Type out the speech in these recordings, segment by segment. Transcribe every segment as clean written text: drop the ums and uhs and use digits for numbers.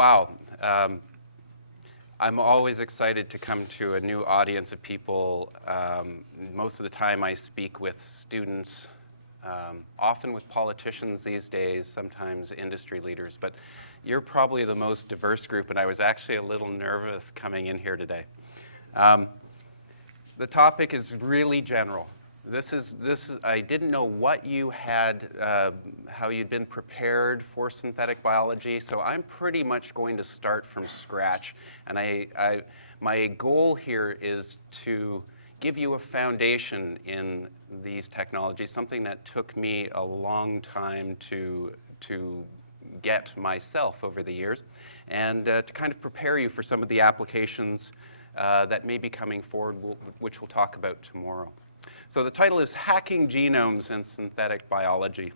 Wow. I'm always excited to come to a new audience of people. Most of the time I speak with students, often with politicians these days, sometimes industry leaders, but you're probably the most diverse group, and I was actually a little nervous coming in here today. The topic is really general. I didn't know what you had, how you'd been prepared for synthetic biology, so I'm pretty much going to start from scratch. And my goal here is to give you a foundation in these technologies, something that took me a long time to get myself over the years, and to kind of prepare you for some of the applications that may be coming forward, which we'll talk about tomorrow. So the title is Hacking Genomes in Synthetic Biology.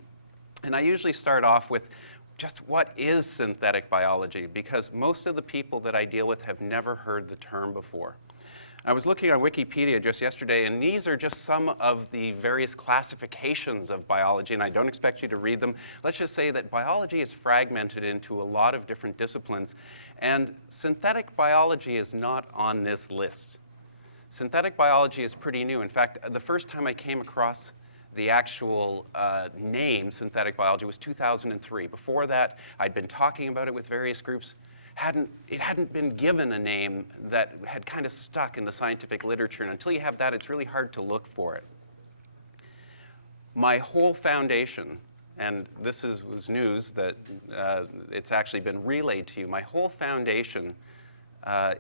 And I usually start off with just what is synthetic biology, because most of the people that I deal with have never heard the term before. I was looking on Wikipedia just yesterday, and these are just some of the various classifications of biology, and I don't expect you to read them. Let's just say that biology is fragmented into a lot of different disciplines, and synthetic biology is not on this list. Synthetic biology is pretty new. In fact, the first time I came across the actual name synthetic biology was 2003. Before that, I'd been talking about it with various groups. It hadn't been given a name that had kind of stuck in the scientific literature, and until you have that, it's really hard to look for it. My whole foundation, and this was news that it's actually been relayed to you, my whole foundation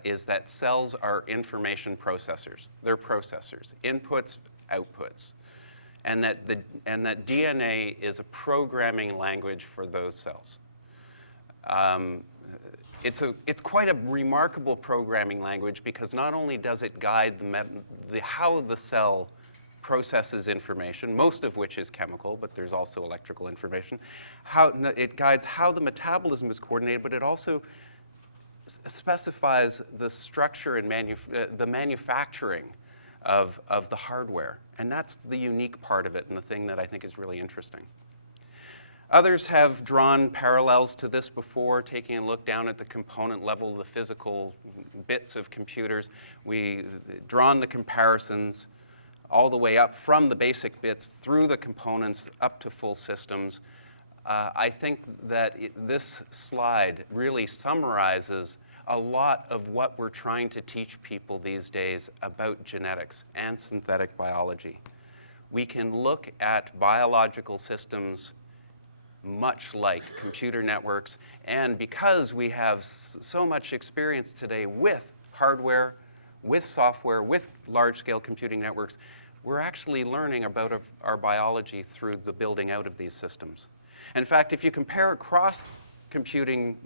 is that cells are information processors. They're processors, inputs, outputs, and that DNA is a programming language for those cells. It's quite a remarkable programming language, because not only does it guide how the cell processes information, most of which is chemical, but there's also electrical information. It guides how the metabolism is coordinated, but it also specifies the structure and the manufacturing of the hardware. And that's the unique part of it, and the thing that I think is really interesting. Others have drawn parallels to this before, taking a look down at the component level, the physical bits of computers. We've drawn the comparisons all the way up from the basic bits through the components up to full systems. I think that this slide really summarizes a lot of what we're trying to teach people these days about genetics and synthetic biology. We can look at biological systems much like computer networks, and because we have so much experience today with hardware, with software, with large-scale computing networks, we're actually learning about our biology through the building out of these systems. In fact, if you compare across computing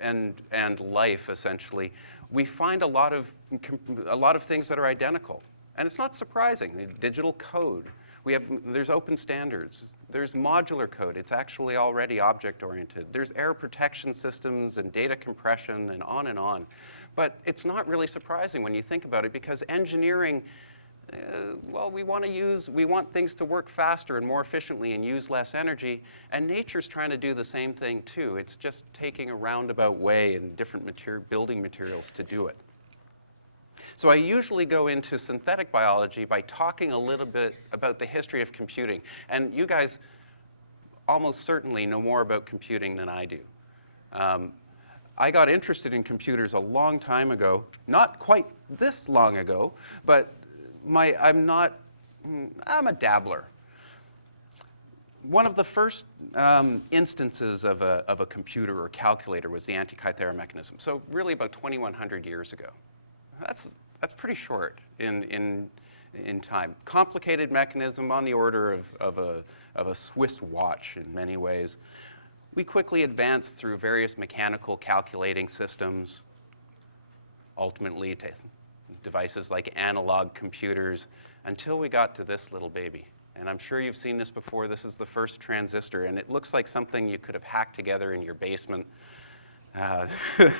and life, essentially, we find a lot of things that are identical. And it's not surprising. Digital code. There's open standards. There's modular code. It's actually already object-oriented. There's error protection systems and data compression and on and on. But it's not really surprising when you think about it, because engineering, well, we want things to work faster and more efficiently and use less energy, and nature's trying to do the same thing too. It's just taking a roundabout way and different building materials to do it. So I usually go into synthetic biology by talking a little bit about the history of computing, and you guys almost certainly know more about computing than I do. I got interested in computers a long time ago, not quite this long ago, but I'm a dabbler. One of the first instances of a computer or calculator was the Antikythera mechanism. So really about 2,100 years ago. That's pretty short in time. Complicated mechanism on the order of a Swiss watch in many ways. We quickly advanced through various mechanical calculating systems, ultimately to devices like analog computers, until we got to this little baby. And I'm sure you've seen this before. This is the first transistor, and it looks like something you could have hacked together in your basement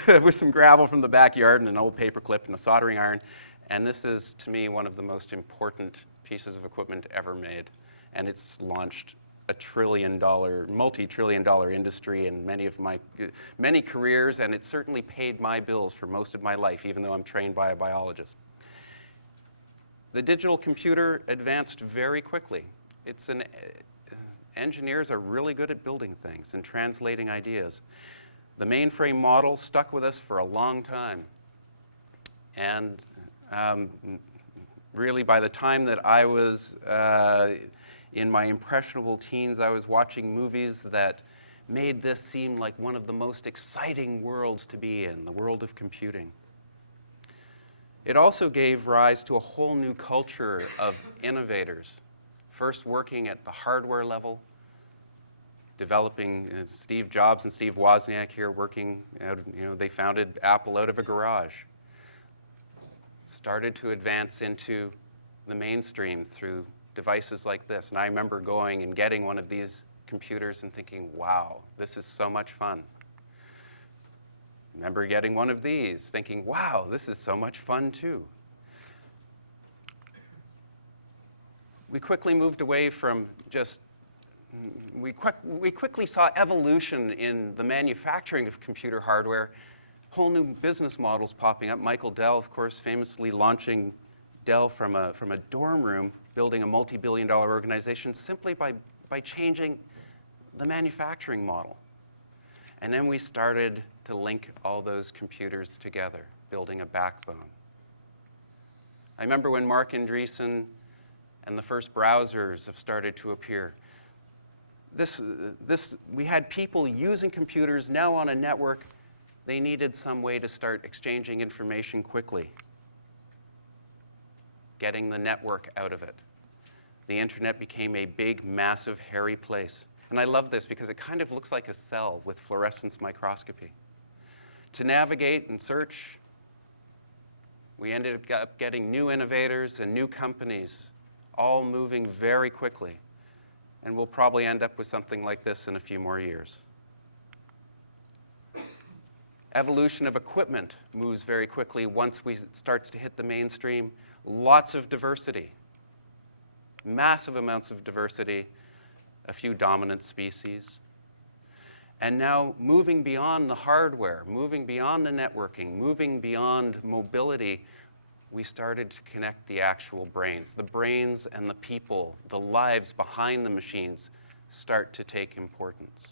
with some gravel from the backyard and an old paper clip and a soldering iron. And this is, to me, one of the most important pieces of equipment ever made. And it's launched multi-trillion-dollar industry in many careers, and it certainly paid my bills for most of my life, even though I'm trained by a biologist. The digital computer advanced very quickly. Engineers are really good at building things and translating ideas. The mainframe model stuck with us for a long time. And really, by the time that I was in my impressionable teens, I was watching movies that made this seem like one of the most exciting worlds to be in, the world of computing. It also gave rise to a whole new culture of innovators, first working at the hardware level, developing Steve Jobs and Steve Wozniak here working out, they founded Apple out of a garage. Started to advance into the mainstream through devices like this. And I remember going and getting one of these computers and thinking, wow, this is so much fun. Remember getting one of these, thinking, wow, this is so much fun too. We quickly moved away from just, we quickly saw evolution in the manufacturing of computer hardware, whole new business models popping up. Michael Dell, of course, famously launching Dell from a dorm room, building a multi-billion-dollar organization simply by changing the manufacturing model. And then we started to link all those computers together, building a backbone. I remember when Mark Andreessen and the first browsers have started to appear. We had people using computers now on a network. They needed some way to start exchanging information quickly, getting the network out of it. The internet became a big, massive, hairy place. And I love this because it kind of looks like a cell with fluorescence microscopy. To navigate and search, we ended up getting new innovators and new companies, all moving very quickly. And we'll probably end up with something like this in a few more years. Evolution of equipment moves very quickly once it starts to hit the mainstream. Lots of diversity, massive amounts of diversity, a few dominant species. And now moving beyond the hardware, moving beyond the networking, moving beyond mobility, we started to connect the actual brains. The brains and the people, the lives behind the machines start to take importance.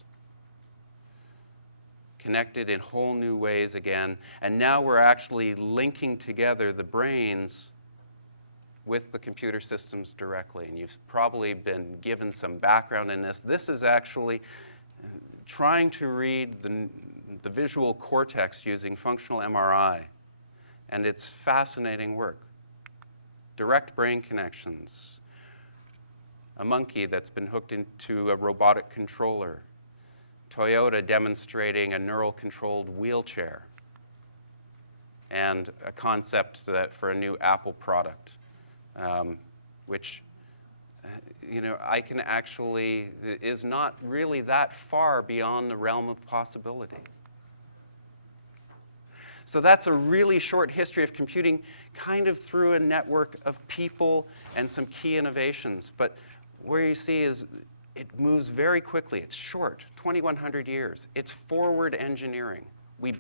Connected in whole new ways again, and now we're actually linking together the brains with the computer systems directly. And you've probably been given some background in this. This is actually trying to read the visual cortex using functional MRI. And it's fascinating work. Direct brain connections. A monkey that's been hooked into a robotic controller. Toyota demonstrating a neural-controlled wheelchair. And a concept for a new Apple product, which I can actually, is not really that far beyond the realm of possibility. So that's a really short history of computing, kind of through a network of people and some key innovations. But where you see is it moves very quickly. It's short, 2,100 years. It's forward engineering. We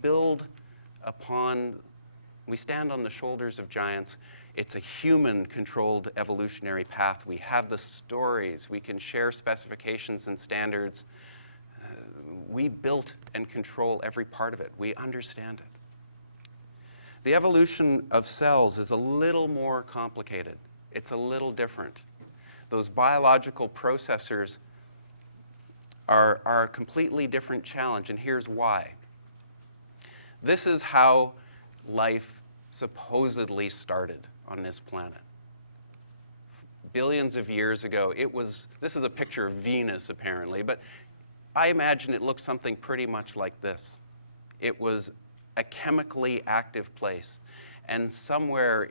stand on the shoulders of giants. It's a human-controlled evolutionary path. We have the stories. We can share specifications and standards. We built and control every part of it. We understand it. The evolution of cells is a little more complicated. It's a little different. Those biological processors are a completely different challenge, and here's why. This is how life supposedly started on this planet. Billions of years ago, this is a picture of Venus apparently, but I imagine it looked something pretty much like this. It was a chemically active place. And somewhere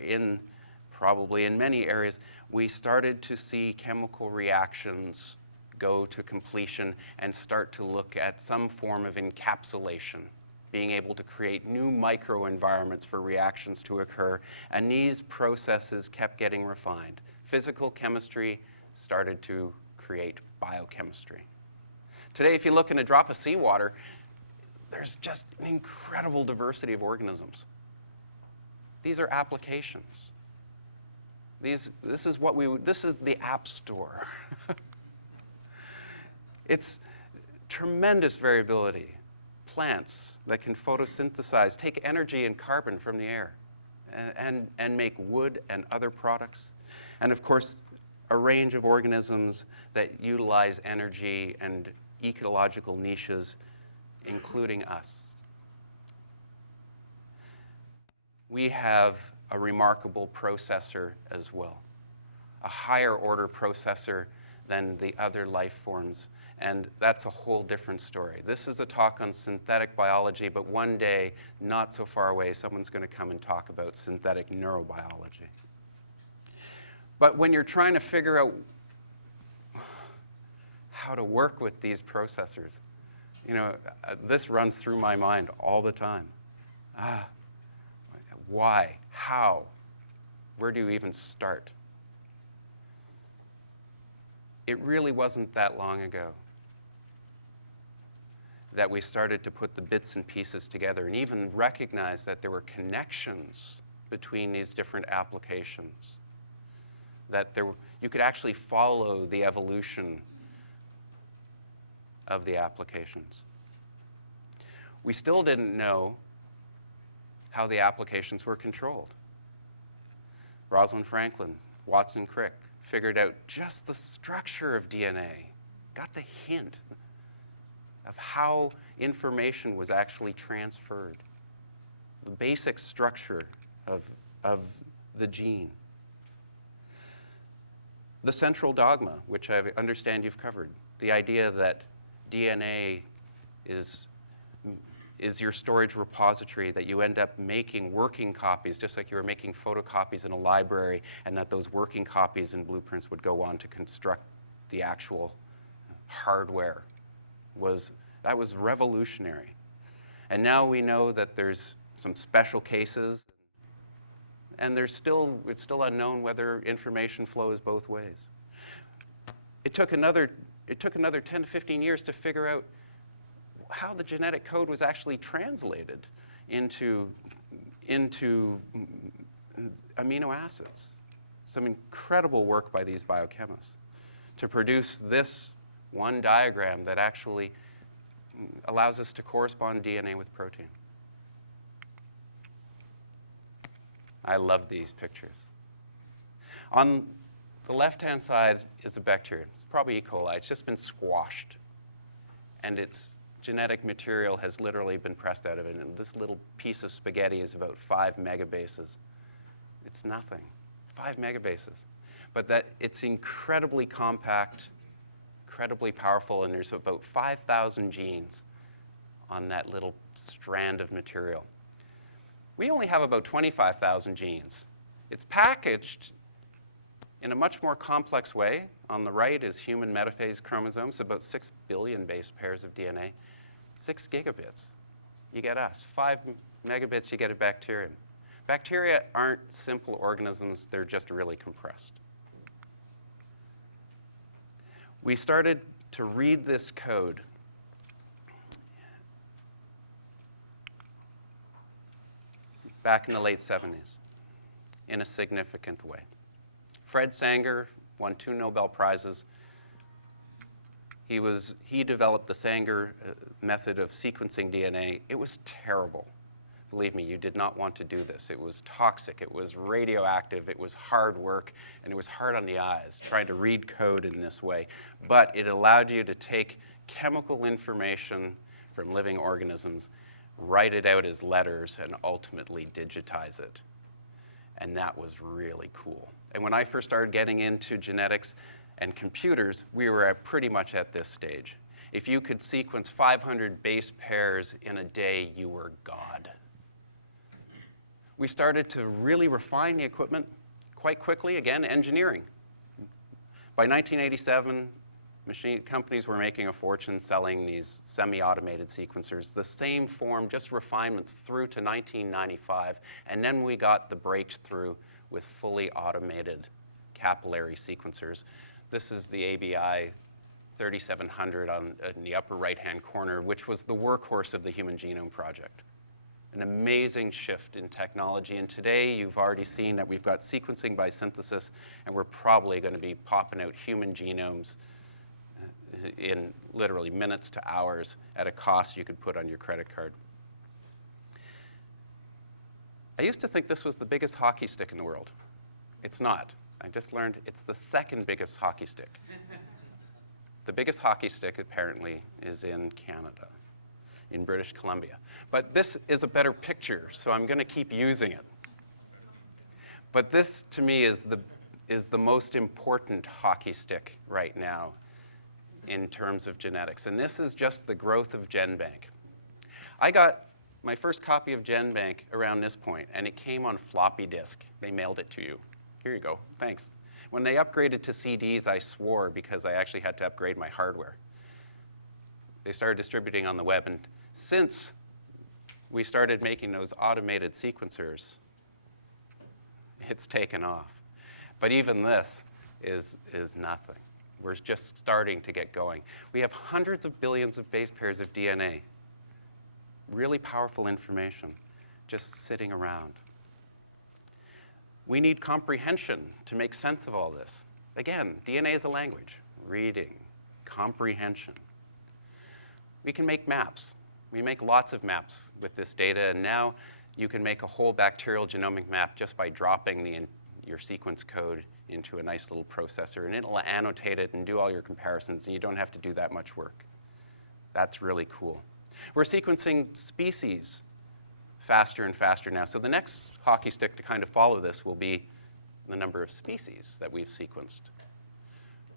probably in many areas, we started to see chemical reactions go to completion and start to look at some form of encapsulation, being able to create new microenvironments for reactions to occur. And these processes kept getting refined. Physical chemistry started to create biochemistry. Today, if you look in a drop of seawater, there's just an incredible diversity of organisms. These are applications. This is the App Store. It's tremendous variability. Plants that can photosynthesize, take energy and carbon from the air, and make wood and other products. And of course, a range of organisms that utilize energy and ecological niches, including us. We have a remarkable processor as well, a higher order processor than the other life forms. And that's a whole different story. This is a talk on synthetic biology, but one day, not so far away, someone's going to come and talk about synthetic neurobiology. But when you're trying to figure out how to work with these processors, this runs through my mind all the time. Why? How? Where do you even start? It really wasn't that long ago that we started to put the bits and pieces together and even recognize that there were connections between these different applications, that you could actually follow the evolution of the applications. We still didn't know how the applications were controlled. Rosalind Franklin, Watson Crick figured out just the structure of DNA, got the hint of how information was actually transferred, the basic structure of the gene. The central dogma, which I understand you've covered, the idea that DNA is your storage repository, that you end up making working copies, just like you were making photocopies in a library, and that those working copies and blueprints would go on to construct the actual hardware. That was revolutionary. And now we know that there's some special cases, and it's still unknown whether information flows both ways. It took another 10 to 15 years to figure out how the genetic code was actually translated into amino acids. Some incredible work by these biochemists to produce this one diagram that actually allows us to correspond DNA with protein. I love these pictures. On the left-hand side is a bacteria. It's probably E. coli. It's just been squashed. And its genetic material has literally been pressed out of it. And this little piece of spaghetti is about 5 megabases. It's nothing. 5 megabases. But it's incredibly compact, incredibly powerful, and there's about 5,000 genes on that little strand of material. We only have about 25,000 genes. It's packaged in a much more complex way. On the right is human metaphase chromosomes, about 6 billion base pairs of DNA. 6 gigabits, you get us. 5 megabits, you get a bacterium. Bacteria aren't simple organisms, they're just really compressed. We started to read this code back in the late 70s in a significant way. Fred Sanger won 2 Nobel Prizes. He developed the Sanger method of sequencing DNA. It was terrible. Believe me, you did not want to do this. It was toxic, it was radioactive, it was hard work, and it was hard on the eyes trying to read code in this way. But it allowed you to take chemical information from living organisms, write it out as letters, and ultimately digitize it. And that was really cool. And when I first started getting into genetics and computers, we were pretty much at this stage. If you could sequence 500 base pairs in a day, you were God. We started to really refine the equipment quite quickly, again, engineering. By 1987, machine companies were making a fortune selling these semi-automated sequencers, the same form, just refinements through to 1995, and then we got the breakthrough with fully automated capillary sequencers. This is the ABI 3700 in the upper right-hand corner, which was the workhorse of the Human Genome Project. An amazing shift in technology, and today you've already seen that we've got sequencing by synthesis, and we're probably going to be popping out human genomes in literally minutes to hours at a cost you could put on your credit card. I used to think this was the biggest hockey stick in the world. It's not. I just learned it's the second biggest hockey stick. The biggest hockey stick, apparently, is in Canada, in British Columbia. But this is a better picture, so I'm going to keep using it. But this, to me, is the most important hockey stick right now in terms of genetics. And this is just the growth of GenBank. I got my first copy of GenBank around this point, and it came on floppy disk. They mailed it to you. Here you go. Thanks. When they upgraded to CDs, I swore because I actually had to upgrade my hardware. They started distributing on the web, and since we started making those automated sequencers, it's taken off. But even this is nothing. We're just starting to get going. We have hundreds of billions of base pairs of DNA. Really powerful information just sitting around. We need comprehension to make sense of all this. Again, DNA is a language. Reading, comprehension. We can make maps. We make lots of maps with this data, and now you can make a whole bacterial genomic map just by dropping your sequence code into a nice little processor, and it'll annotate it and do all your comparisons, and you don't have to do that much work. That's really cool. We're sequencing species faster and faster now. So the next hockey stick to kind of follow this will be the number of species that we've sequenced.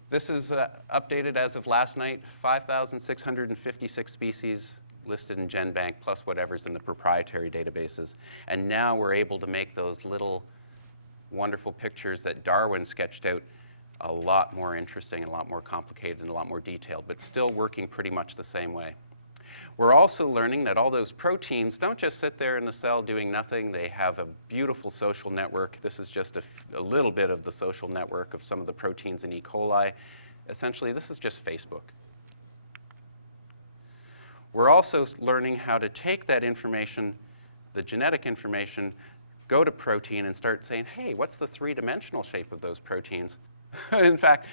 This is updated as of last night, 5,656 species listed in GenBank, plus whatever's in the proprietary databases. And now we're able to make those little wonderful pictures that Darwin sketched out a lot more interesting and a lot more complicated and a lot more detailed, but still working pretty much the same way. We're also learning that all those proteins don't just sit there in the cell doing nothing. They have a beautiful social network. This is just a little bit of the social network of some of the proteins in E. coli. Essentially, this is just Facebook. We're also learning how to take that information, the genetic information, go to protein and start saying, hey, what's the three-dimensional shape of those proteins? In fact,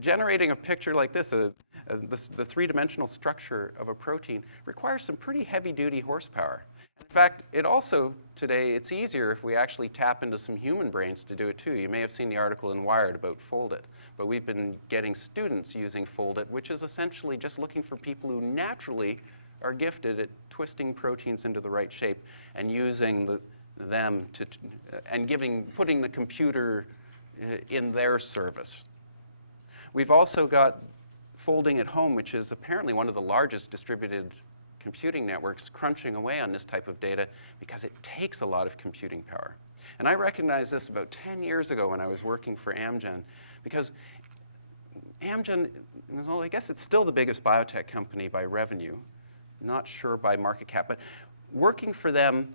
generating a picture like this, the three-dimensional structure of a protein, requires some pretty heavy-duty horsepower. In fact, it also, today, it's easier if we actually tap into some human brains to do it too. You may have seen the article in Wired about Foldit, but we've been getting students using Foldit, which is essentially just looking for people who naturally are gifted at twisting proteins into the right shape and using them to, and putting the computer in their service. We've also got Folding at Home, which is apparently one of the largest distributed computing networks, crunching away on this type of data because it takes a lot of computing power. And I recognized this about 10 years ago when I was working for Amgen, because Amgen, well, I guess it's still the biggest biotech company by revenue, not sure by market cap, but working for them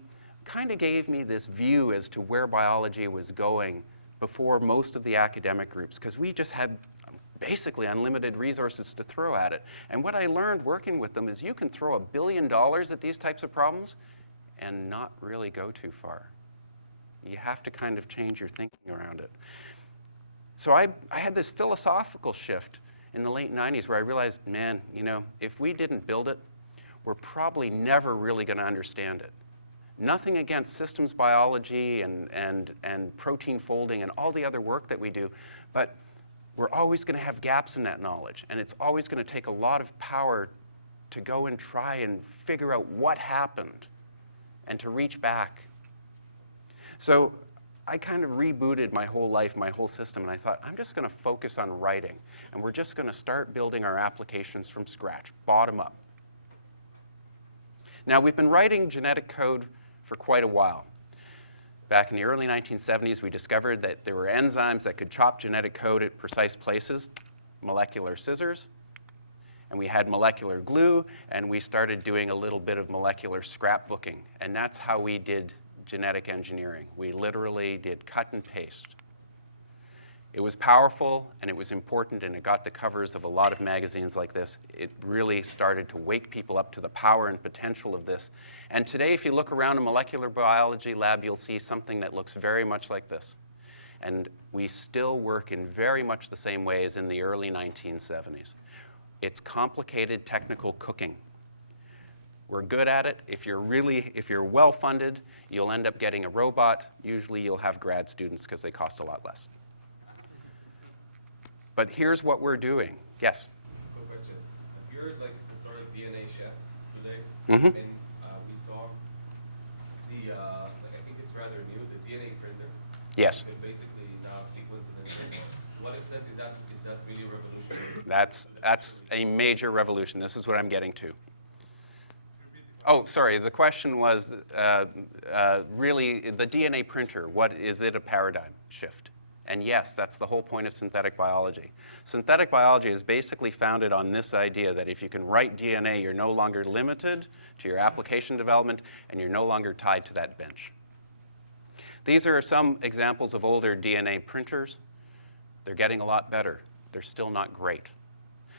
kind of gave me this view as to where biology was going before most of the academic groups, because we just had basically unlimited resources to throw at it. And what I learned working with them is you can throw $1 billion at these types of problems and not really go too far. You have to kind of change your thinking around it. So I had this philosophical shift in the late 90s where I realized, man, you know, if we didn't build it, we're probably never really going to understand it. Nothing against systems biology and protein folding and all the other work that we do, but we're always going to have gaps in that knowledge, and it's always going to take a lot of power to go and try and figure out what happened and to reach back. So I kind of rebooted my whole life, my whole system, and I thought, I'm just going to focus on writing, and we're just going to start building our applications from scratch, bottom up. Now, we've been writing genetic code for quite a while. Back in the early 1970s, we discovered that there were enzymes that could chop genetic code at precise places, molecular scissors, and we had molecular glue, and we started doing a little bit of molecular scrapbooking, and that's how we did genetic engineering. We literally did cut and paste. It was powerful, and it was important, and it got the covers of a lot of magazines like this. It really started to wake people up to the power and potential of this. And today, if you look around a molecular biology lab, you'll see something that looks very much like this. And we still work in very much the same way as in the early 1970s. It's complicated technical cooking. We're good at it. If you're well-funded, you'll end up getting a robot. Usually, you'll have grad students because they cost a lot less. But here's what we're doing. Yes? Quick question. If you're like the sort of DNA chef today, Mm-hmm. and we saw the, I think it's rather new, the DNA printer. Yes. You can basically now sequence and then to what extent is that really revolutionary? That's a major revolution. This is what I'm getting to. Oh, sorry. The question was really the DNA printer. What is it a paradigm shift? And yes, that's the whole point of synthetic biology. Synthetic biology is basically founded on this idea that if you can write DNA, you're no longer limited to your application development, and you're no longer tied to that bench. These are some examples of older DNA printers. They're getting a lot better. They're still not great.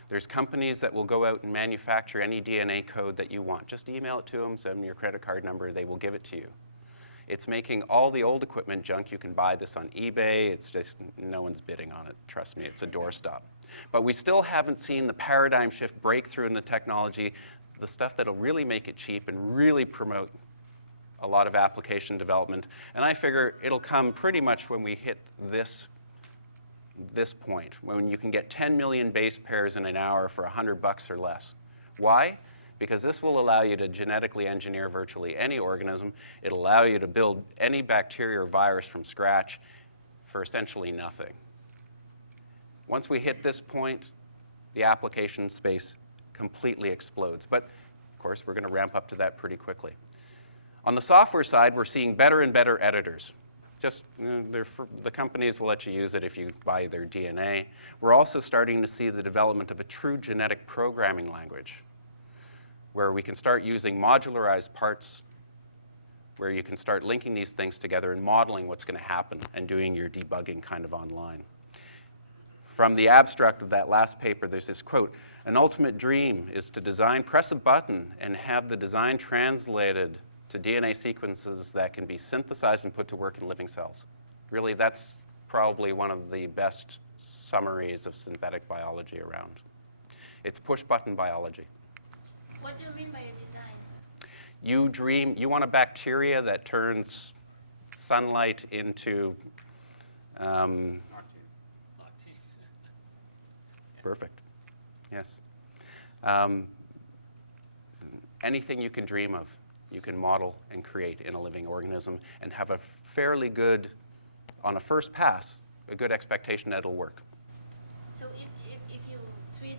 There's companies that will go out and manufacture any DNA code that you want. Just email it to them, send them your credit card number, they will give it to you. It's making all the old equipment junk. You can buy this on eBay. It's just no one's bidding on it. Trust me, it's a doorstop. But we still haven't seen the paradigm shift breakthrough in the technology, the stuff that'll really make it cheap and really promote a lot of application development. And I figure it'll come pretty much when we hit this point, when you can get 10 million base pairs in an hour for $100 or less. Why? Because this will allow you to genetically engineer virtually any organism. It'll allow you to build any bacteria or virus from scratch for essentially nothing. Once we hit this point, the application space completely explodes. But, of course, we're going to ramp up to that pretty quickly. On the software side, we're seeing better and better editors. Just, the companies will let you use it if you buy their DNA. We're also starting to see the development of a true genetic programming language, where we can start using modularized parts, where you can start linking these things together and modeling what's going to happen and doing your debugging kind of online. From the abstract of that last paper, there's this quote: "An ultimate dream is to design, press a button, and have the design translated to DNA sequences that can be synthesized and put to work in living cells." Really, that's probably one of the best summaries of synthetic biology around. It's push-button biology. What do you mean by a design? You want a bacteria that turns sunlight into, perfect, yes. Anything you can dream of, you can model and create in a living organism and have a fairly good, on a first pass, a good expectation that it'll work. So if you treat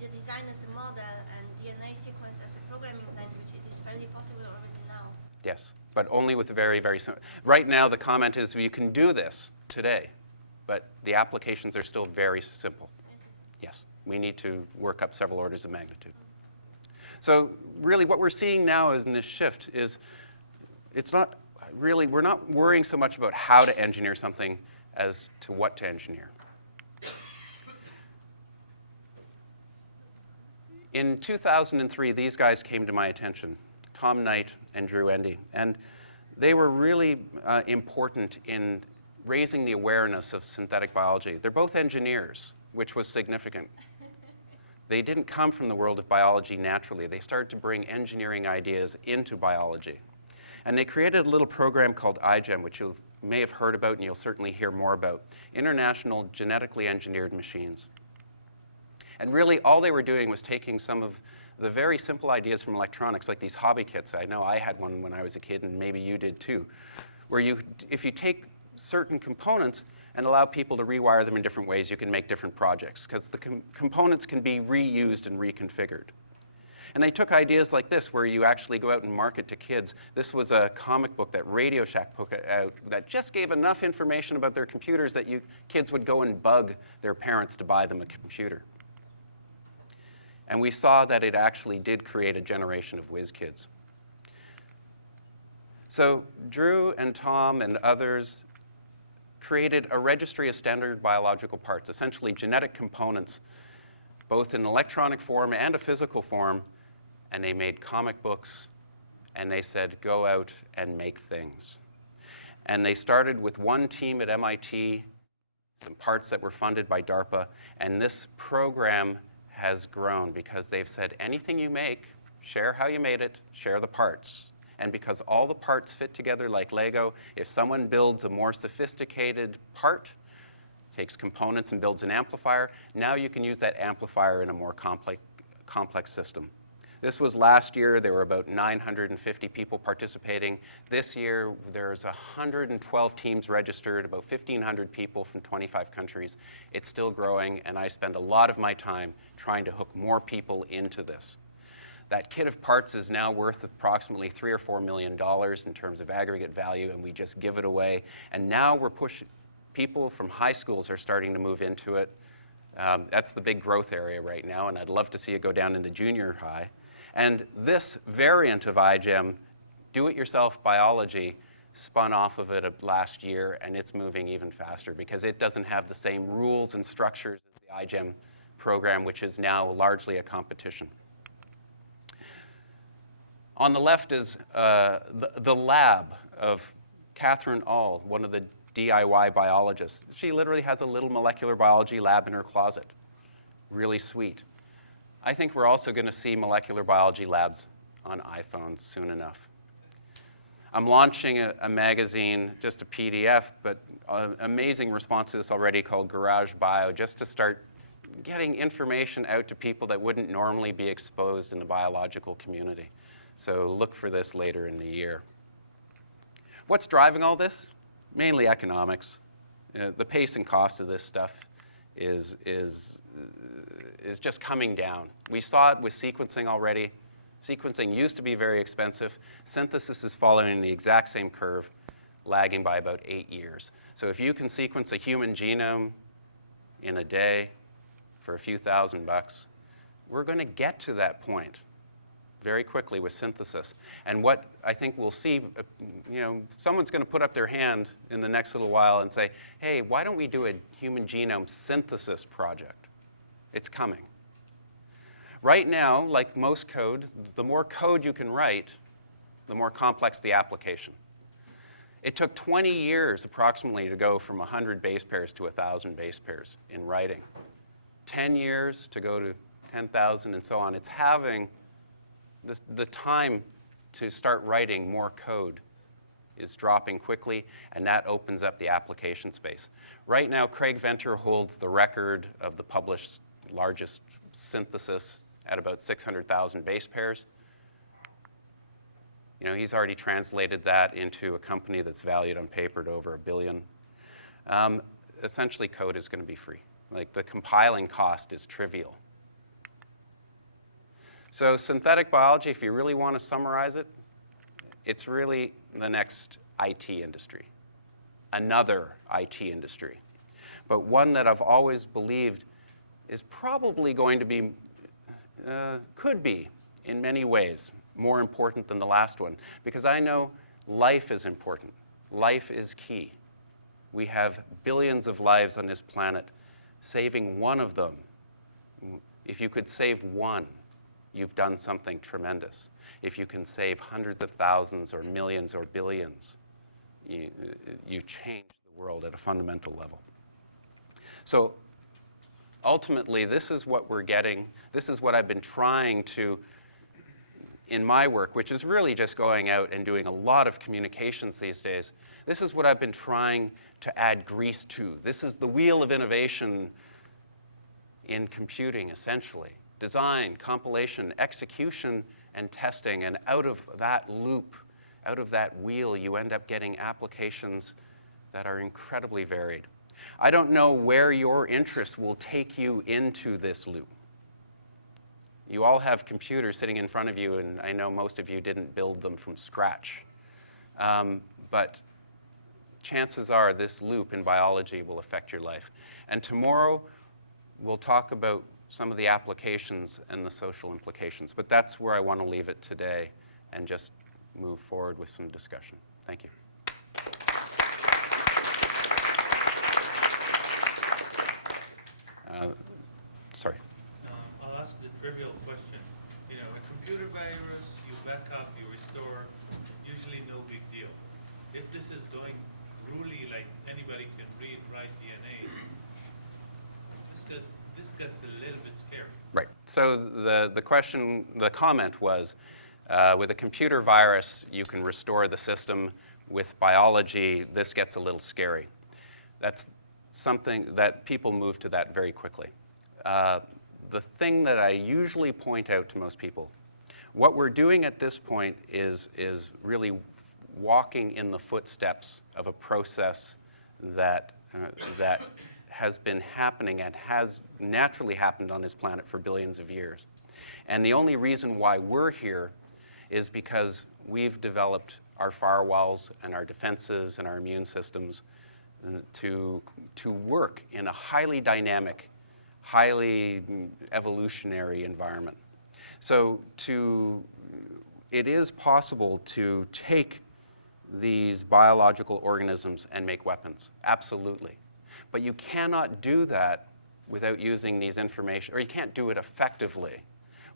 the design as a model and DNA sequence as a programming language, it is fairly possible already now. Yes, but only with a very, very simple. Right now, the comment is you can do this today, but the applications are still very simple. Yes, we need to work up several orders of magnitude. So really what we're seeing now in this shift is it's not really, we're not worrying so much about how to engineer something as to what to engineer. In 2003, these guys came to my attention, Tom Knight and Drew Endy, and they were really important in raising the awareness of synthetic biology. They're both engineers, which was significant. They didn't come from the world of biology naturally. They started to bring engineering ideas into biology. And they created a little program called Ijen, which you may have heard about and you'll certainly hear more about, International Genetically Engineered Machines. And really all they were doing was taking some of the very simple ideas from electronics, like these hobby kits. I know I had one when I was a kid, and maybe you did too, where if you take certain components and allow people to rewire them in different ways, you can make different projects, because the components can be reused and reconfigured. And they took ideas like this, where you actually go out and market to kids. This was a comic book that Radio Shack put out that just gave enough information about their computers that kids would go and bug their parents to buy them a computer. And we saw that it actually did create a generation of whiz kids. So Drew and Tom and others created a registry of standard biological parts, essentially genetic components, both in electronic form and a physical form, and they made comic books, and they said, go out and make things. And they started with one team at MIT, some parts that were funded by DARPA, and this program has grown because they've said, anything you make, share how you made it, share the parts. And because all the parts fit together like Lego, if someone builds a more sophisticated part, takes components and builds an amplifier, now you can use that amplifier in a more complex system. This was last year. There were about 950 people participating. This year, there's 112 teams registered, about 1,500 people from 25 countries. It's still growing, and I spend a lot of my time trying to hook more people into this. That kit of parts is now worth approximately $3 or $4 million in terms of aggregate value, and we just give it away. And now we're pushing, people from high schools are starting to move into it. That's the big growth area right now, and I'd love to see it go down into junior high. And this variant of Ijen, do-it-yourself biology, spun off of it last year, and it's moving even faster because it doesn't have the same rules and structures as the Ijen program, which is now largely a competition. On the left is the lab of Catherine Aul, one of the DIY biologists. She literally has a little molecular biology lab in her closet. Really sweet. I think we're also going to see molecular biology labs on iPhones soon enough. I'm launching a magazine, just a PDF, but an amazing response to this already called Garage Bio, just to start getting information out to people that wouldn't normally be exposed in the biological community. So look for this later in the year. What's driving all this? Mainly economics. The pace and cost of this stuff is just coming down. We saw it with sequencing already. Sequencing used to be very expensive. Synthesis is following the exact same curve, lagging by about 8 years. So if you can sequence a human genome in a day for a few $1,000, we're going to get to that point very quickly with synthesis. And what I think we'll see, someone's going to put up their hand in the next little while and say, hey, why don't we do a human genome synthesis project? It's coming. Right now, like most code, the more code you can write, the more complex the application. It took 20 years approximately to go from 100 base pairs to 1,000 base pairs in writing. 10 years to go to 10,000 and so on. It's having the time to start writing more code is dropping quickly, and that opens up the application space. Right now, Craig Venter holds the record of the published largest synthesis at about 600,000 base pairs. He's already translated that into a company that's valued on paper at over $1 billion. Essentially, code is going to be free. Like, the compiling cost is trivial. So synthetic biology, if you really want to summarize it, it's really the next IT industry, another IT industry, but one that I've always believed is probably going to be, could be in many ways, more important than the last one, because I know life is important. Life is key. We have billions of lives on this planet. Saving one of them, if you could save one, you've done something tremendous. If you can save hundreds of thousands or millions or billions, you change the world at a fundamental level. So ultimately, this is what we're getting. This is what I've been trying to, in my work, which is really just going out and doing a lot of communications these days. This is what I've been trying to add grease to. This is the wheel of innovation in computing, essentially. Design, compilation, execution, and testing. And out of that loop, out of that wheel, you end up getting applications that are incredibly varied. I don't know where your interests will take you into this loop. You all have computers sitting in front of you, and I know most of you didn't build them from scratch. But chances are this loop in biology will affect your life. And tomorrow, we'll talk about some of the applications and the social implications. But that's where I want to leave it today and just move forward with some discussion. Thank you. trivial question. You know, a computer virus, you back up, you restore, usually no big deal. If this is going truly like anybody can read, write DNA, this gets a little bit scary. Right. So the comment was, with a computer virus, you can restore the system. With biology, this gets a little scary. That's something that people move to that very quickly. The thing that I usually point out to most people, what we're doing at this point is really walking in the footsteps of a process that has been happening and has naturally happened on this planet for billions of years. And the only reason why we're here is because we've developed our firewalls and our defenses and our immune systems to work in a highly dynamic, highly evolutionary environment. So it is possible to take these biological organisms and make weapons, absolutely. But you cannot do that without using these information, or you can't do it effectively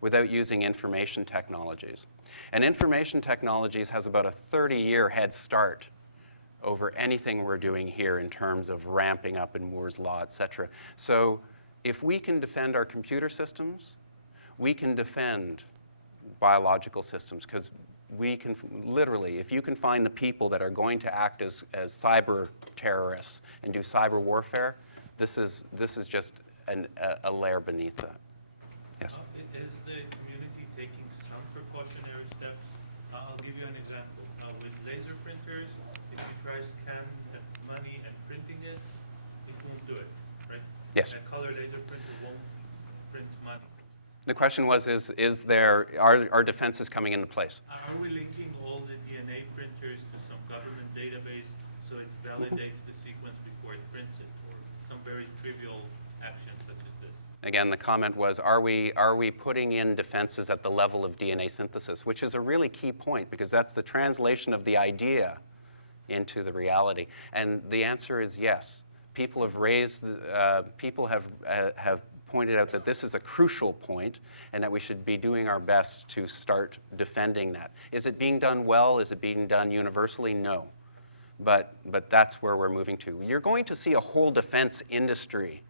without using information technologies. And information technologies has about a 30-year head start over anything we're doing here in terms of ramping up in Moore's Law, et cetera. So if we can defend our computer systems, we can defend biological systems, because we can literally, if you can find the people that are going to act as cyber terrorists and do cyber warfare, this is just a layer beneath that. Yes? Is the community taking some precautionary steps? I'll give you an example. With laser printers, if you try scan money and printing it, it won't do it, right? Yes. And a color laser printer won't print money. The question was, are defenses coming into place? Are we linking all the DNA printers to some government database so it validates the sequence before it prints it, or some very trivial actions such as this? Again, the comment was, are we putting in defenses at the level of DNA synthesis, which is a really key point, because that's the translation of the idea into the reality. And the answer is yes. People have have pointed out that this is a crucial point and that we should be doing our best to start defending that. Is it being done well? Is it being done universally? No. But that's where we're moving to. You're going to see a whole defense industry,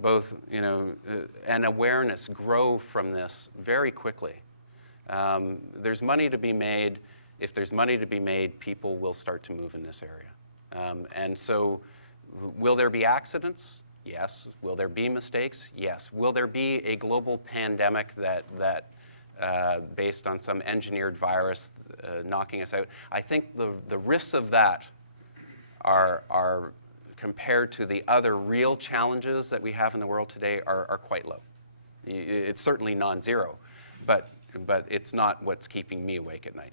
both and awareness grow from this very quickly. There's money to be made. If there's money to be made, people will start to move in this area. And so will there be accidents? Yes. Will there be mistakes? Yes. Will there be a global pandemic that based on some engineered virus knocking us out? I think the risks of that are compared to the other real challenges that we have in the world today are quite low. It's certainly non-zero, but it's not what's keeping me awake at night.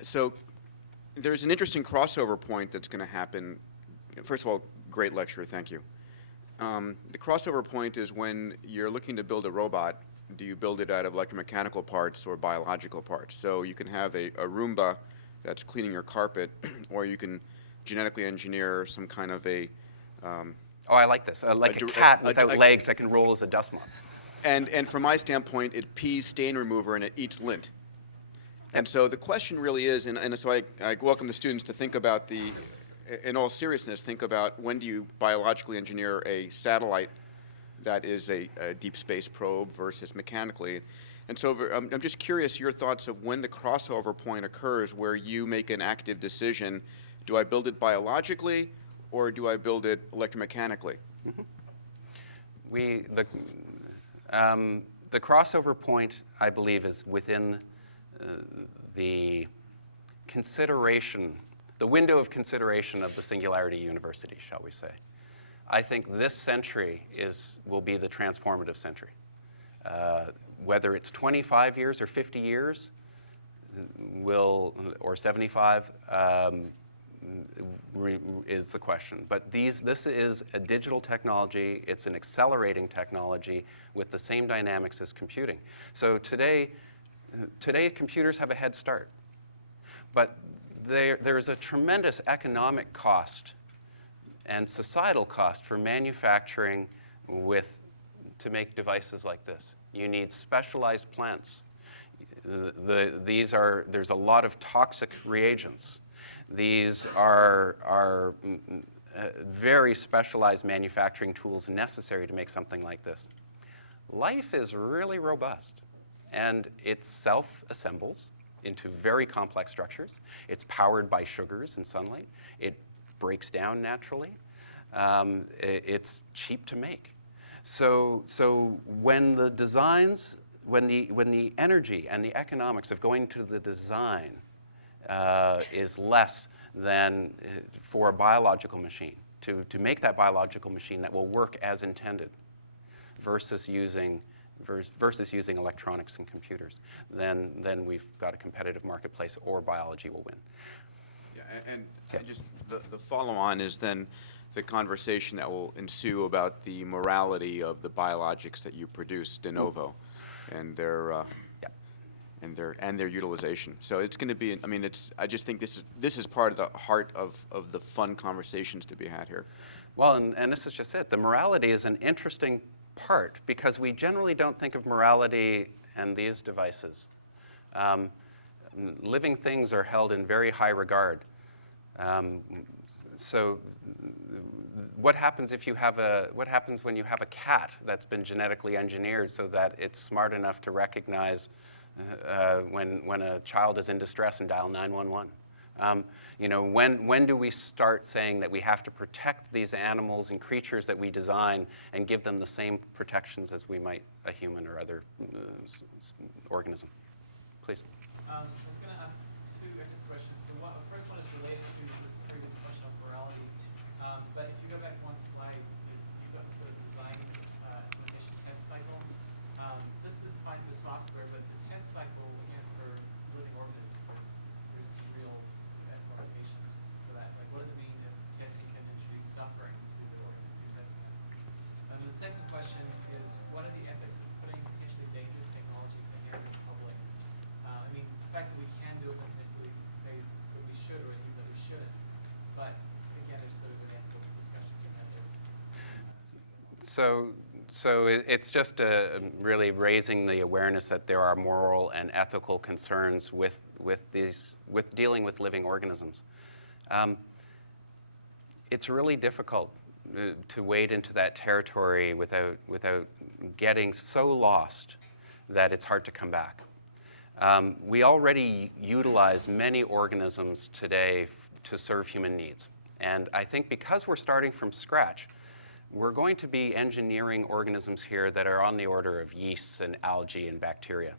So there's an interesting crossover point that's going to happen. First of all, great lecture, thank you. The crossover point is when you're looking to build a robot, do you build it out of electromechanical parts or biological parts? So you can have a Roomba that's cleaning your carpet, or you can genetically engineer some kind of a... I like this. Like a cat without legs that can roll as a dust mop. And from my standpoint, it pees stain remover and it eats lint. And so the question really is, and so I welcome the students to think about in all seriousness, think about when do you biologically engineer a satellite that is a deep space probe versus mechanically. And so I'm just curious your thoughts of when the crossover point occurs where you make an active decision, do I build it biologically or do I build it electromechanically? Mm-hmm. The crossover point, I believe, is within the consideration, the window of consideration of the Singularity University, shall we say. I think this century will be the transformative century. Whether it's 25 years or 50 years, or 75, is the question. But this is a digital technology. It's an accelerating technology with the same dynamics as computing. So today computers have a head start. But there's a tremendous economic cost and societal cost for manufacturing to make devices like this. You need specialized plants. There's a lot of toxic reagents. These are very specialized manufacturing tools necessary to make something like this. Life is really robust, and it self-assembles into very complex structures. It's powered by sugars and sunlight. It breaks down naturally. It's cheap to make. So when the designs, when the energy and the economics of going to the design is less than for a biological machine, to make that biological machine that will work as intended, versus using electronics and computers, then we've got a competitive marketplace, or biology will win. Yeah, and just the follow-on is then the conversation that will ensue about the morality of the biologics that you produce de novo, and their their utilization. So it's going to be. I mean, I just think this is part of the heart of the fun conversations to be had here. Well, and this is just it. The morality is an interesting part, because we generally don't think of morality and these devices. Living things are held in very high regard. So what happens when you have a cat that's been genetically engineered so that it's smart enough to recognize when a child is in distress and dial 911? When do we start saying that we have to protect these animals and creatures that we design and give them the same protections as we might a human or other organism? Please. I was going to ask two questions. The first one is related to this previous question of morality. But if you go back one slide, you've got sort of design implementation test cycle. This is fine with software, but the test cycle, again, for living organisms, there's real implications for that. Like, what does it mean if testing can introduce suffering to the organism you're testing on? And the second question is, what are the ethics of putting potentially dangerous technology in the hands of the public? I mean, the fact that we can do it doesn't necessarily say that we should or even that we shouldn't. But again, it's sort of an ethical discussion to have there. So it's just really raising the awareness that there are moral and ethical concerns with dealing with living organisms. It's really difficult to wade into that territory without getting so lost that it's hard to come back. We already utilize many organisms today to serve human needs. And I think because we're starting from scratch, we're going to be engineering organisms here that are on the order of yeasts and algae and bacteria.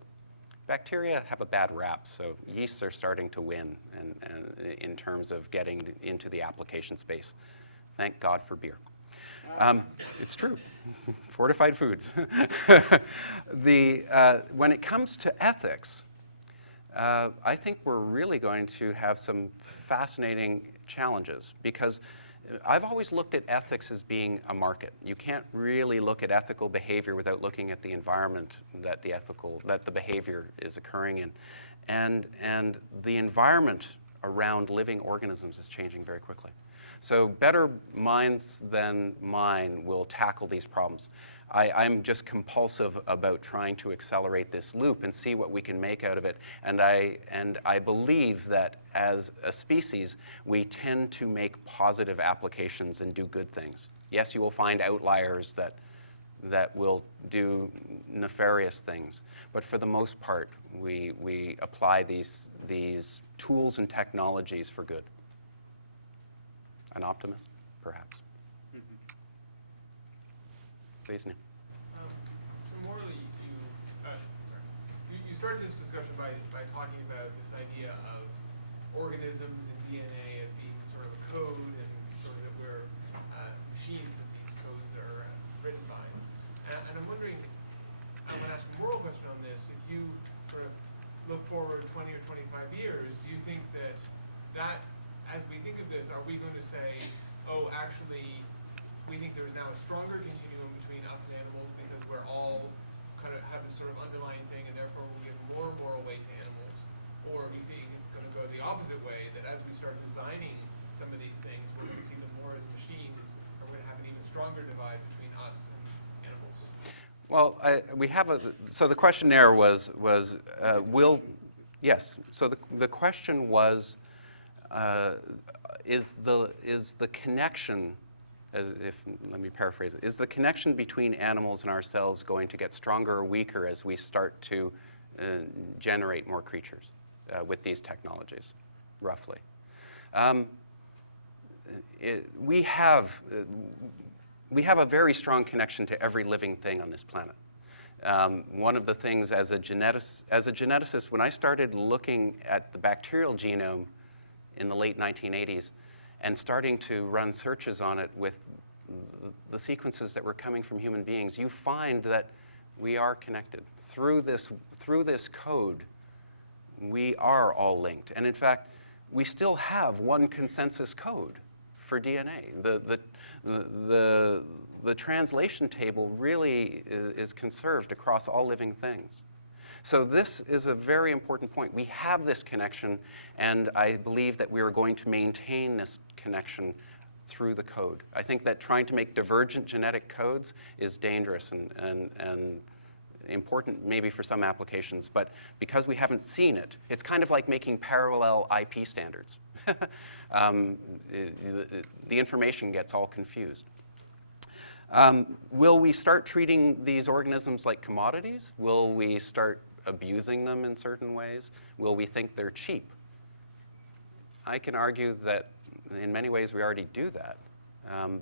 Bacteria have a bad rap, so yeasts are starting to win and in terms of getting into the application space. Thank God for beer. It's true. Fortified foods. When it comes to ethics, I think we're really going to have some fascinating challenges, because I've always looked at ethics as being a market. You can't really look at ethical behavior without looking at the environment that the behavior is occurring in. And the environment around living organisms is changing very quickly. So better minds than mine will tackle these problems. I'm just compulsive about trying to accelerate this loop and see what we can make out of it. And I believe that as a species, we tend to make positive applications and do good things. Yes, you will find outliers that will do nefarious things. But for the most part, we apply these tools and technologies for good. An optimist, perhaps. Please, Neil. So morally, you started this discussion by talking about this idea of organisms and DNA as being sort of a code, and sort of that we're machines that these codes are written by. And I'm wondering, I'm going to ask a moral question on this. If you sort of look forward 20 or 25 years, do you think that as we think of this, are we going to say, oh, actually, we think there's now a stronger continuum between us and animals because we're all kind of have this sort of underlying thing, and therefore we'll give more moral weight to animals? Or do you think it's going to go the opposite way, that as we start designing some of these things, we're going to see them more as machines, or we're going to have an even stronger divide between us and Well, we have so the question there was will, yes. So the question was, is the connection, let me paraphrase it, is the connection between animals and ourselves going to get stronger or weaker as we start to generate more creatures with these technologies, roughly? We have a very strong connection to every living thing on this planet. One of the things as a geneticist, when I started looking at the bacterial genome in the late 1980s and starting to run searches on it with the sequences that were coming from human beings, you find that we are connected. Through this code, we are all linked. And in fact, we still have one consensus code for DNA. The translation table really is conserved across all living things. So this is a very important point. We have this connection, and I believe that we are going to maintain this connection through the code. I think that trying to make divergent genetic codes is dangerous and important maybe for some applications, but because we haven't seen it, it's kind of like making parallel IP standards. The information gets all confused. Will we start treating these organisms like commodities? Will we start abusing them in certain ways? Will we think they're cheap? I can argue that in many ways we already do that.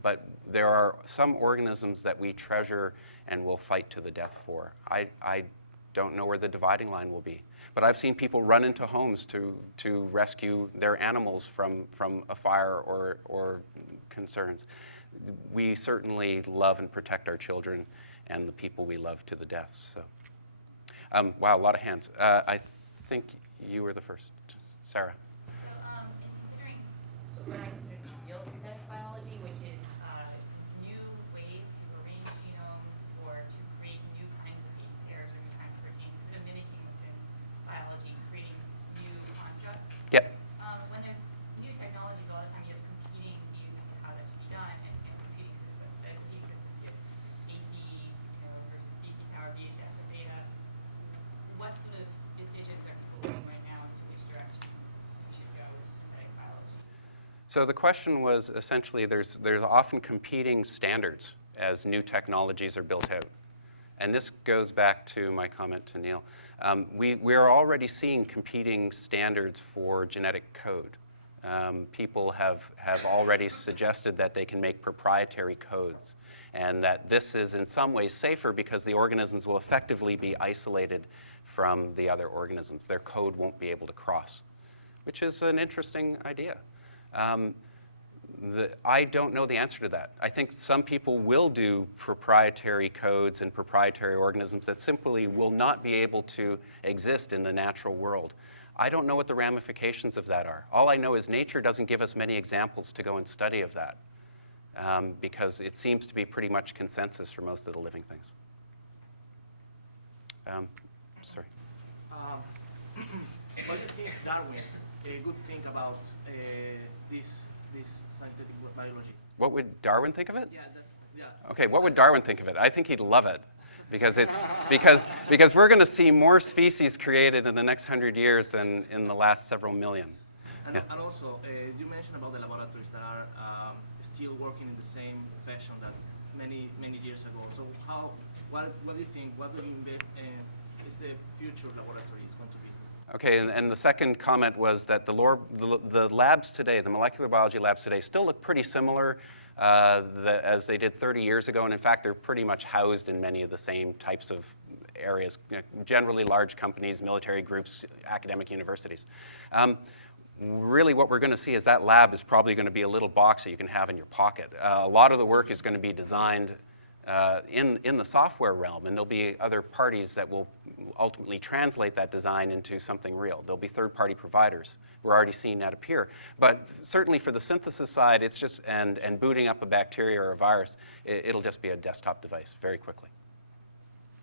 But there are some organisms that we treasure and will fight to the death for. I don't know where the dividing line will be. But I've seen people run into homes to rescue their animals from a fire or concerns. We certainly love and protect our children and the people we love to the death. So, wow, a lot of hands. I think you were the first. Sarah. So, in considering what I consider real synthetic biology, which is new ways to arrange genomes or to create new kinds of base pairs or new kinds of proteins, instead of mimicking what's in biology, creating new constructs. Yep. When there's new technologies, a lot of time you have competing views as to how that should be done, and competing systems. Competing systems here, AC, versus DC power, VHS data. What sort of decisions are people making right now as to which direction we should go with synthetic biology? So the question was essentially there's often competing standards as new technologies are built out. And this goes back to my comment to Neil. We are already seeing competing standards for genetic code. People have already suggested that they can make proprietary codes and that this is in some ways safer because the organisms will effectively be isolated from the other organisms. Their code won't be able to cross, which is an interesting idea. I don't know the answer to that. I think some people will do proprietary codes and proprietary organisms that simply will not be able to exist in the natural world. I don't know what the ramifications of that are. All I know is nature doesn't give us many examples to go and study of that because it seems to be pretty much consensus for most of the living things. Sorry. What do you think Darwin, a good thing about this scientific biology? What would Darwin think of it? Yeah. Okay, what would Darwin think of it? I think he'd love it because because we're going to see more species created in the next 100 years than in the last several million. And, Yeah. and also, you mentioned about the laboratories that are still working in the same fashion that many years ago. So what do you think? What do you is the future laboratories going to be? Okay, and the second comment was that the labs today, the molecular biology labs today, still look pretty similar as they did 30 years ago. And in fact, they're pretty much housed in many of the same types of areas, generally large companies, military groups, academic universities. Really what we're going to see is that lab is probably going to be a little box that you can have in your pocket. A lot of the work is going to be designed in the software realm, and there'll be other parties that will ultimately translate that design into something real. There'll be third-party providers. We're already seeing that appear. But certainly for the synthesis side, it's just, and booting up a bacteria or a virus, it'll just be a desktop device very quickly.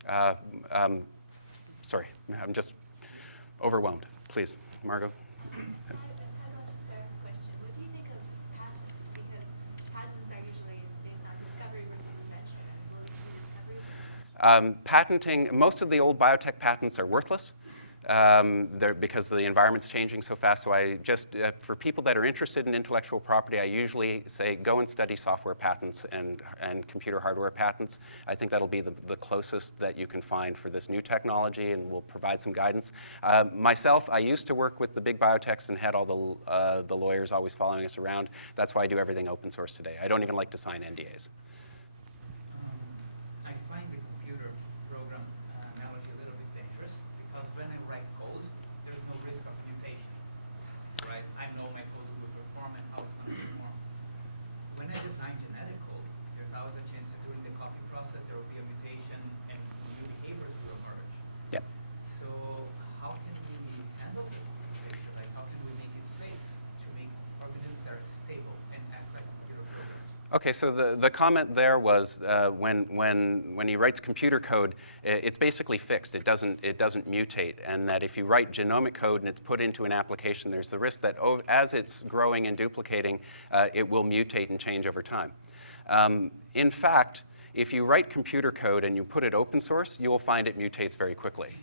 Sorry, I'm just overwhelmed. Please, Margot. What do you think of patents? Because patents are usually based on discovery versus invention. Will these be discoveries? Patenting, most of the old biotech patents are worthless because the environment's changing so fast. So I just, for people that are interested in intellectual property, I usually say go and study software patents and computer hardware patents. I think that'll be the closest that you can find for this new technology and will provide some guidance. Myself, I used to work with the big biotechs and had all the lawyers always following us around. That's why I do everything open source today. I don't even like to sign NDAs. I find the computer program analogy a little bit dangerous because when I write code, there's no risk of mutation, right? I know my code will perform and how it's going to perform. When I design genetic code, there's always a chance that during the copy process there will be a mutation and new behaviors will emerge. Yep. So how can we handle the mutation? Like how can we make it safe to make organisms that are stable and act like computer programs? Okay, so the comment there was when he writes computer code, it's basically fixed. It doesn't mutate, and that if you write genomic code and it's put into an application, there's the risk that as it's growing and duplicating, it will mutate and change over time. In fact, if you write computer code and you put it open source, you will find it mutates very quickly.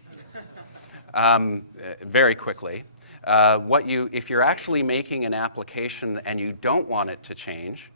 Very quickly. If you're actually making an application and you don't want it to change,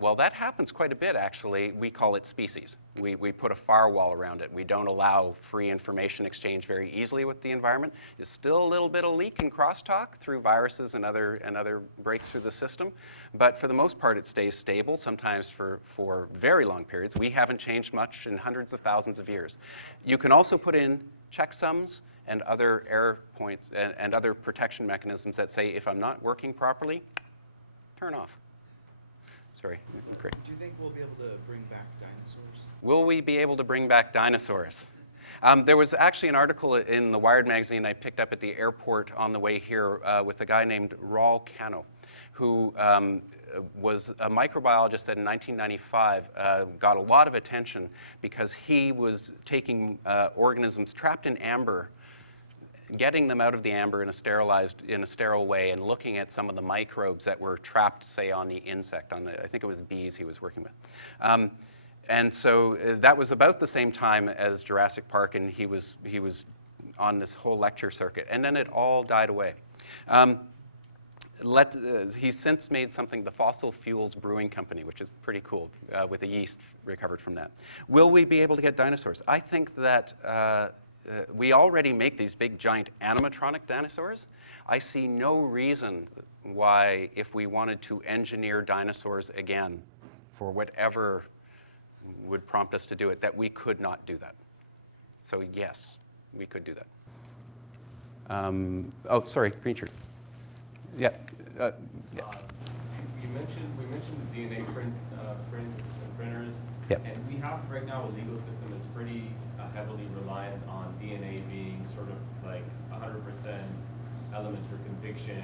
well, that happens quite a bit, actually. We call it species. We put a firewall around it. We don't allow free information exchange very easily with the environment. There's still a little bit of leak and crosstalk through viruses and other breaks through the system. But for the most part, it stays stable, sometimes for very long periods. We haven't changed much in hundreds of thousands of years. You can also put in checksums and other error points and other protection mechanisms that say, if I'm not working properly, turn off. Sorry, great. Do you think we'll be able to bring back dinosaurs? Will we be able to bring back dinosaurs? There was actually an article in the Wired magazine I picked up at the airport on the way here with a guy named Raul Cano, who was a microbiologist that in 1995 got a lot of attention because he was taking organisms trapped in amber, getting them out of the amber in a sterile way and looking at some of the microbes that were trapped, say, on the insect, I think it was bees he was working with. And so that was about the same time as Jurassic Park, and he was on this whole lecture circuit. And then it all died away. He's since made something, the Fossil Fuels Brewing Company, which is pretty cool, with the yeast recovered from that. Will we be able to get dinosaurs? I think that we already make these big, giant animatronic dinosaurs. I see no reason why, if we wanted to engineer dinosaurs again for whatever would prompt us to do it, that we could not do that. So yes, we could do that. Oh, sorry, green shirt. Yeah. Yeah. We mentioned the DNA prints and printers. Yep. And we have right now a legal system that's pretty heavily reliant on DNA being sort of like 100% element for conviction.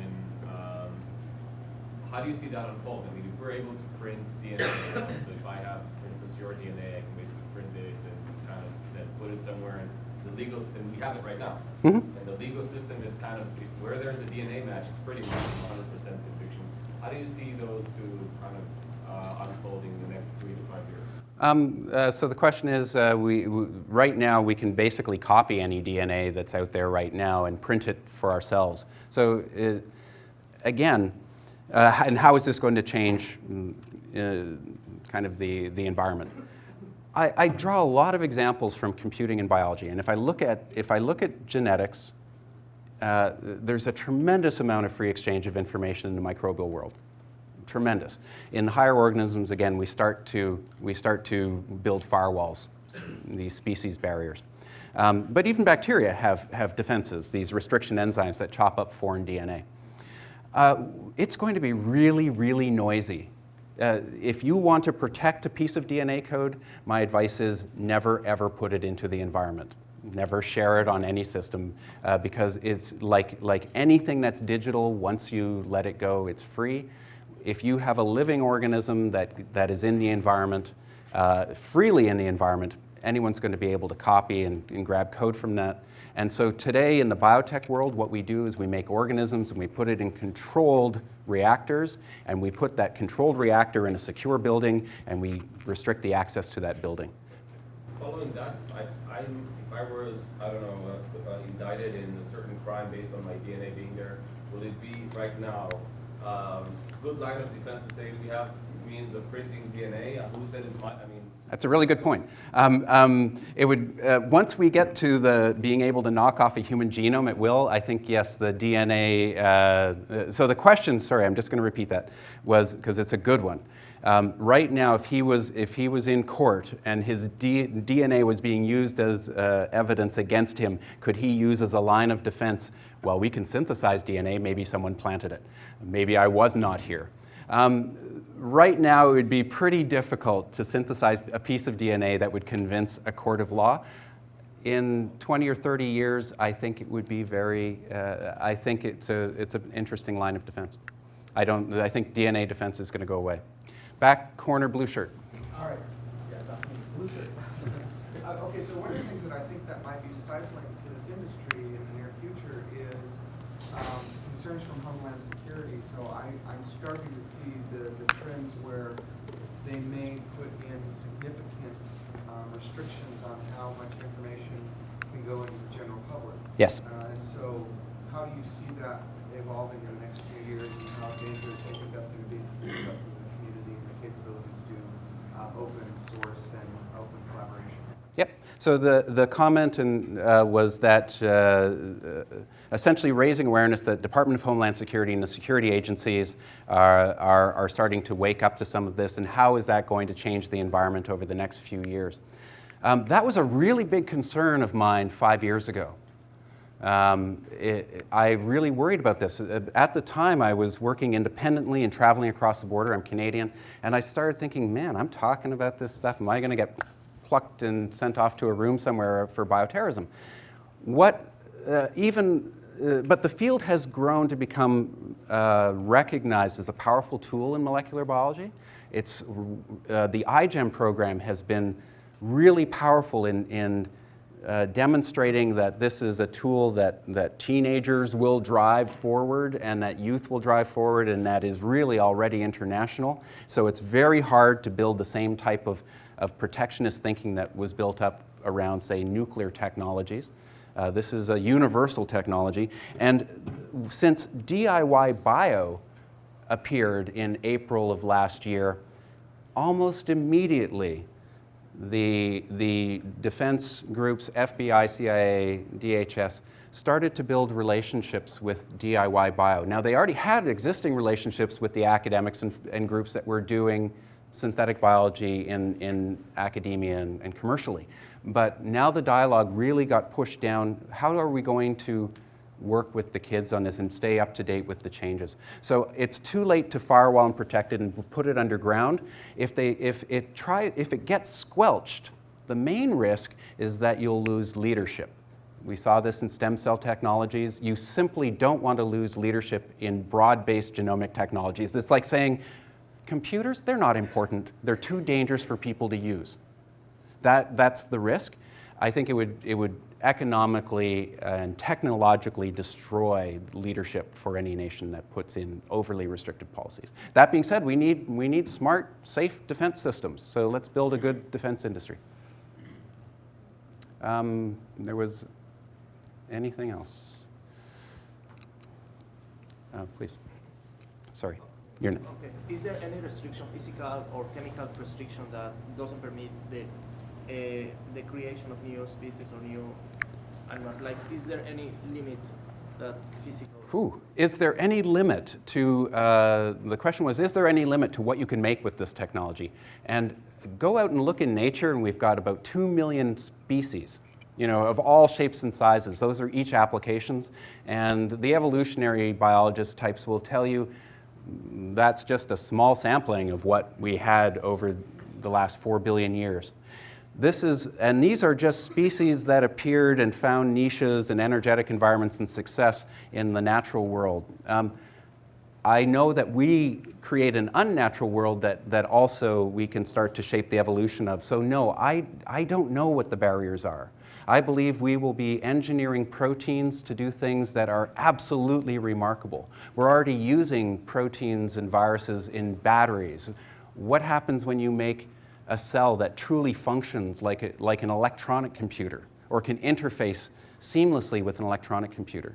How do you see that unfold? I mean, if we're able to print DNA, so if I have, for instance, your DNA, I can basically print it and kind of then put it somewhere, and the legal system, we have it right now. Mm-hmm. And the legal system is kind of, where there's a DNA match, it's pretty much 100% conviction. How do you see those two kind of unfolding in the next 3 to 5 years? So the question is, right now we can basically copy any DNA that's out there right now and print it for ourselves. So again, and how is this going to change kind of the environment? I draw a lot of examples from computing and biology, and if I look at genetics, there's a tremendous amount of free exchange of information in the microbial world. Tremendous. In higher organisms, again, we start to build firewalls, these species barriers. But even bacteria have defenses, these restriction enzymes that chop up foreign DNA. It's going to be really, really noisy. If you want to protect a piece of DNA code, my advice is never, ever put it into the environment. Never share it on any system because it's like anything that's digital, once you let it go, it's free. If you have a living organism that is in the environment, freely in the environment, anyone's going to be able to copy and grab code from that. And so today in the biotech world, what we do is we make organisms and we put it in controlled reactors, and we put that controlled reactor in a secure building, and we restrict the access to that building. following that, if I was, I don't know, indicted in a certain crime based on my DNA being there, will it be right now good line of defense to say we have means of printing DNA? Who said it's my? I mean. That's a really good point. It would once we get to the being able to knock off a human genome at will, I think yes, the DNA. So the question, sorry, I'm just going to repeat that, was because it's a good one. Right now, if he was in court and his DNA was being used as evidence against him, could he use as a line of defense? Well, we can synthesize DNA. Maybe someone planted it. Maybe I was not here. Right now, it would be pretty difficult to synthesize a piece of DNA that would convince a court of law. In 20 or 30 years, I think it would be very. I think it's an interesting line of defense. I think DNA defense is going to go away. Back corner, blue shirt. All right. Yeah, definitely blue shirt. Okay, so one of the things that I think that might be stifling to this industry in the near future is concerns from Homeland Security. So I'm starting to see the trends where they may put in significant restrictions on how much information can go into the general public. Yes. And so how do you see that evolving in the next few years, and how dangerous do you think that's going to be to the success of the community and the capability to do open source and open collaboration? Yep. So the comment was that essentially raising awareness that Department of Homeland Security and the security agencies are starting to wake up to some of this, and how is that going to change the environment over the next few years? That was a really big concern of mine 5 years ago. I really worried about this. At the time, I was working independently and traveling across the border. I'm Canadian. And I started thinking, man, I'm talking about this stuff. Am I going to get plucked and sent off to a room somewhere for bioterrorism? But the field has grown to become recognized as a powerful tool in molecular biology. The Ijen program has been really powerful in demonstrating that this is a tool that teenagers will drive forward and that youth will drive forward, and that is really already international. So it's very hard to build the same type of protectionist thinking that was built up around, say, nuclear technologies. This is a universal technology. And since DIY Bio appeared in April of last year, almost immediately the defense groups, FBI, CIA, DHS, started to build relationships with DIY Bio. Now, they already had existing relationships with the academics and groups that were doing synthetic biology in academia and commercially. But now the dialogue really got pushed down. How are we going to work with the kids on this and stay up to date with the changes? So it's too late to firewall and protect it and put it underground. If it gets squelched, the main risk is that you'll lose leadership. We saw this in stem cell technologies. You simply don't want to lose leadership in broad-based genomic technologies. It's like saying, computers, they're not important. They're too dangerous for people to use. That's the risk. I think it would economically and technologically destroy leadership for any nation that puts in overly restrictive policies. That being said, we need smart, safe defense systems. So let's build a good defense industry. There was anything else? Please. Sorry. Okay. Is there any restriction, physical or chemical restriction, that doesn't permit the creation of new species or new animals? Like, is there any limit that physical? Is there any limit to, the question was, is there any limit to what you can make with this technology? And go out and look in nature, and we've got about 2 million species, of all shapes and sizes. Those are each applications. And the evolutionary biologist types will tell you that's just a small sampling of what we had over the last 4 billion years. These are just species that appeared and found niches and energetic environments and success in the natural world. I know that we create an unnatural world that also we can start to shape the evolution of. So no, I don't know what the barriers are. I believe we will be engineering proteins to do things that are absolutely remarkable. We're already using proteins and viruses in batteries. What happens when you make a cell that truly functions like an electronic computer or can interface seamlessly with an electronic computer.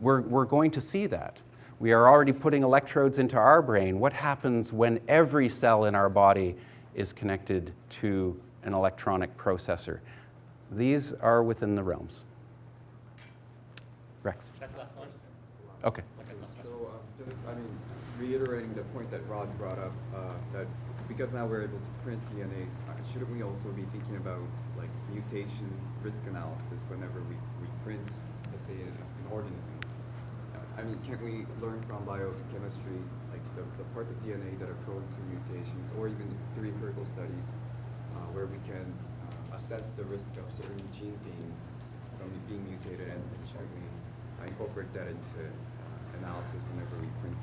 We're going to see that. We are already putting electrodes into our brain. What happens when every cell in our body is connected to an electronic processor? These are within the realms. Rex? That's the last one. Okay. So just, reiterating the point that Rod brought up, that because now we're able to print DNAs, shouldn't we also be thinking about like mutations, risk analysis whenever we print, let's say, an organism? Can't we learn from biochemistry, like the parts of DNA that are prone to mutations, or even through empirical studies, where we can assess the risk of certain genes being mutated, and should we incorporate that into analysis whenever we print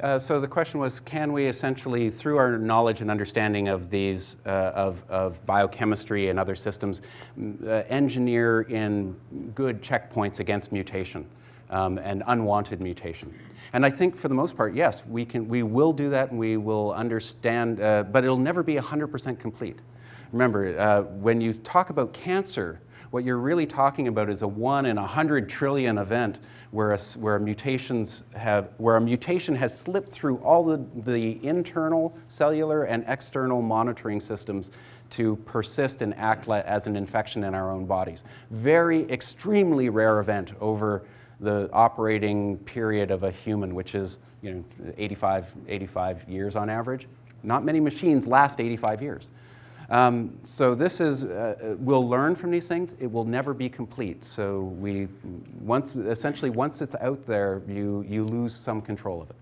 them? So the question was, can we essentially, through our knowledge and understanding of these, of biochemistry and other systems, engineer in good checkpoints against mutation and unwanted mutation? And I think for the most part, yes, we will do that, and we will understand, but it'll never be 100% complete. Remember, when you talk about cancer, what you're really talking about is a 1 in 100 trillion event where a mutation has slipped through all the internal cellular and external monitoring systems to persist and act as an infection in our own bodies. Very extremely rare event over the operating period of a human, which is 85 years on average. Not many machines last 85 years. So this is, we'll learn from these things. It will never be complete. So once it's out there, you lose some control of it.